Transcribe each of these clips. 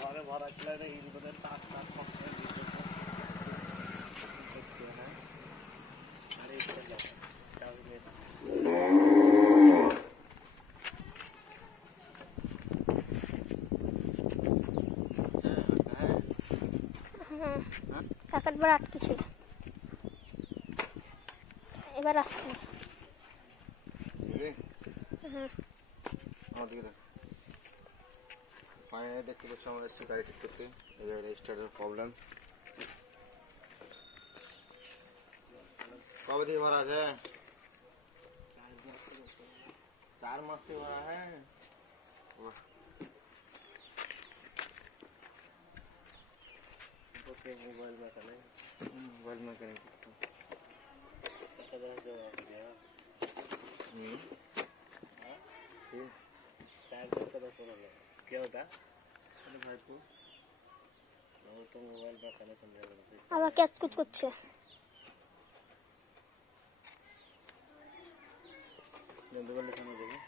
ঘরে ভরা ছিল ইন্দুরের তার তার সবসময় একবার আটকে ছিল, এবার আসছে। ফাইনালি দেখতে পাচ্ছি আমরা এসেছি গাড়ি ঠিক করতে। এই জায়গাটা স্টার্টের প্রবলেম। কবে থেকে ভরা আছে? 4 मास से भरा है। मोबाइल में कने मोबाइल में कनेक्ट क्या होता भाई को तो मोबाइल में कनेक्शन আমার ক্যাচ কুচ করছে। मोबाइल दिखाना देगी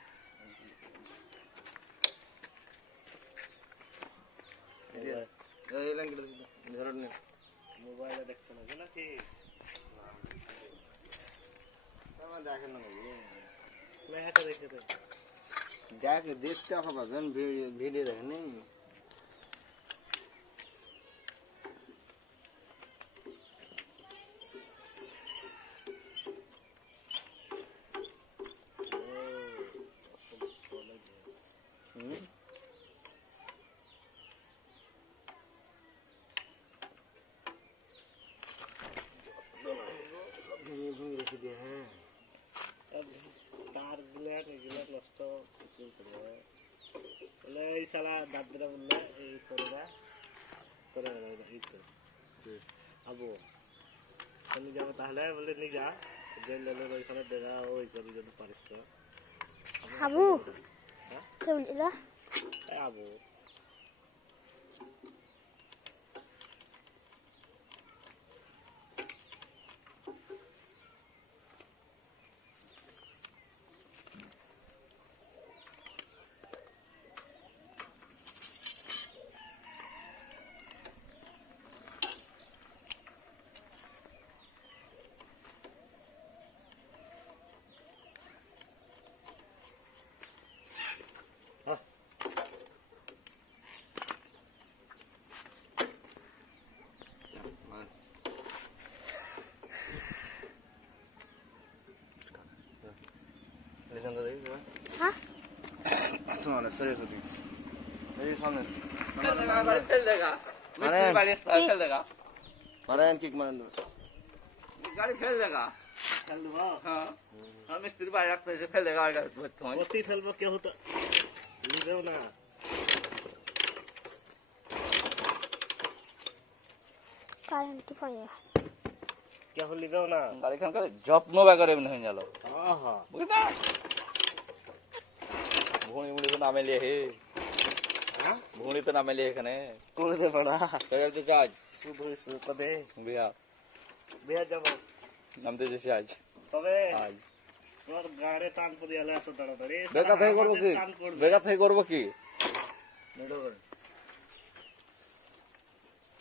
मोबाइल देखते ना ना कि দেখেন না मैं है देखे तो দেখতে পাবেন ভিডিও দেখেন রেখে দিয়ে। হ্যাঁ তার গুলা নষ্ট কিছু করে বলে এই শালা দাদরা বললে এই করে এই তো আবু আমি যাবো তাহলে বলে নি যা যে লেলের ওইখানে দেখা ওই করি যদি পারিস তো আবু কে বলিলা আবু হ্যাঁ तुम्हारा सर होती मेरे सामने फेल देगा मिस्त्री वाली फेल देगा मारेन किक मारन दो गाड़ी फेल देगा चल दो हाँ हम मिस्त्री वाली रखते से फेल देगा गाड़ी तो ओती फेलबो के होता लिबो ना কারেন্ট কি পাইয়া क्या हो लिबो ना गाड़ी खान का যত্ন বাগারে नहीं जालो आहा বুঝনা ভুঁড়ি মুড়ি তো নামে লিয়ে হে हां ভুঁড়ি তো নামে লিয়ে এখানে কোন से बड़ा চল তো যাজ শুধু শুধু কবে বিয়া বিয়া যাব নামতে যাচ্ছি আজ তবে আজ তোর গাড়ি টান করে এলে এত তাড়াতাড়ি বেকা থেকে করবো কি বেকা থেকে করবো কি निडल करें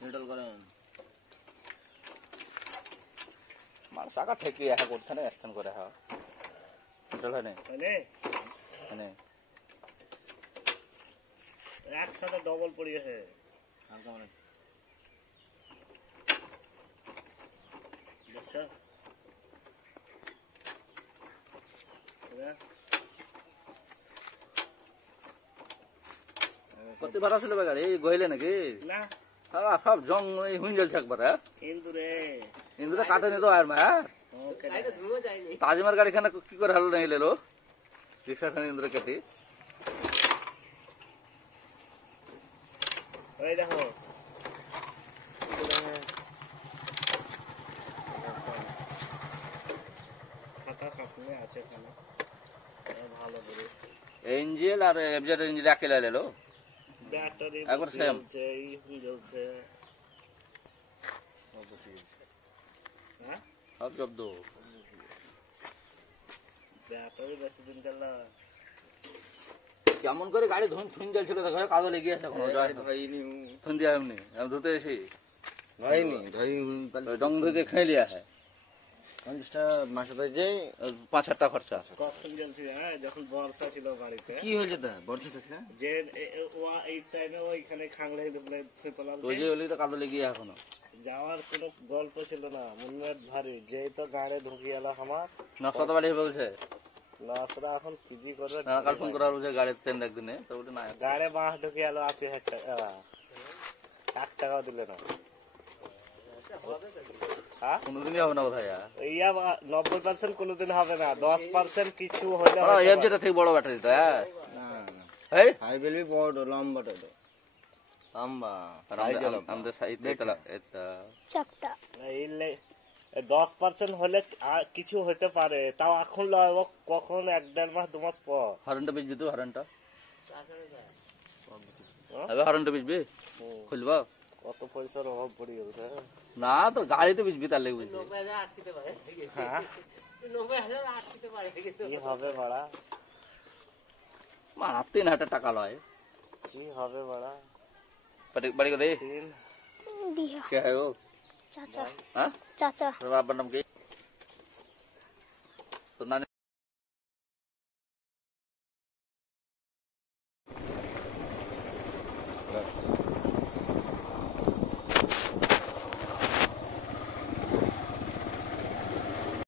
निडल करें মার সাকা ঠেকি হ্যাঁ করতে না অ্যাকশন করে হ্যাঁ চল নে মানে মানে একসাথে ডবল পড়িয়ে है हल्का मारे अच्छा কত ভাড়া ছিল গাড়ি গইলে নাকি না হ্যাঁ সব জং হুইঞ্জল থাকবে হ্যাঁ ইন্দুরে ইন্দুরে কাটে নি তো আর মা ওকে তাজিমার গাড়ি খানা কি করে হালো নাই লেলো রিক্সা খানে ইন্দুরে কাটি ওই দেখো খাতা কাপড়ে আছে এখানে ভালো করে এঞ্জেল আর এফজেড এঞ্জেল একেলা লেলো ব্যাটারি একবার সেম এই জ্বলছে হ্যাঁ সব শব্দ ব্যাটারি বেশি দিন চলা কেমন করে গাড়ি থুন যাচ্ছিল দেখো কাদো লেগে আছে এখন গাড়ি ধোয়নি থুন দিয়া এমনি আমি ধুতে এসি ধোয়নি ডং ধুতে খেয়ে লিয়া है 50টা মাসে তো যে 5-7টা খরচা কখন জ্বলছে হ্যাঁ যখন বর্ষা ছিল বাড়িতে কি হয়েছে তা বর্ষা থেকে না যে এই টাইমে ওইখানে খাংলে থুই পেলাম ওই যে ওলি তো কাদো লেগে এখনো যাওয়ার কোনো গল্প ছিল না মনে ভারী যে তো গাড়ি ঢুকি এলো আমার নকশা তো বাড়ি বলছে লসরা এখন পিজি করে না কাল ফোন করা বলছে গাড়ির ট্রেন একদিনে তো বলতে না গাড়ি বাঁশ ঢুকি এলো 80,000 টাকা 1 টাকাও দিলে না হ্যাঁ কোনোদিনই হবে না বোধহয় ইয়া 90% কোনোদিন হবে না 10% কিছু হলে এফ যেটা থেকে বড় ব্যাটারি তো হ্যাঁ না না এই হাই বেলবি বড় লম্বাটা তো লম্বা আমাদের সাইডে এটা চাপটা এইলে 10% হলে কিছু হতে পারে তাও এখন লয় ও কখন 1-1.5 মাস 2 মাস পর হরনটা বেচবি তো হরনটা আবে হরনটা বেচবি খুলবা কত পয়সার অভাব পড়ে গেছে না তো গাড়িতে বেচবি তার লেগে বেচবি হ্যাঁ কি হবে ভাড়া মা 3,000 টাকা লয় কি হবে ভাড়া বাড়ি को दे दिया क्या है वो चाचा हाँ चाचा बाबा नाम के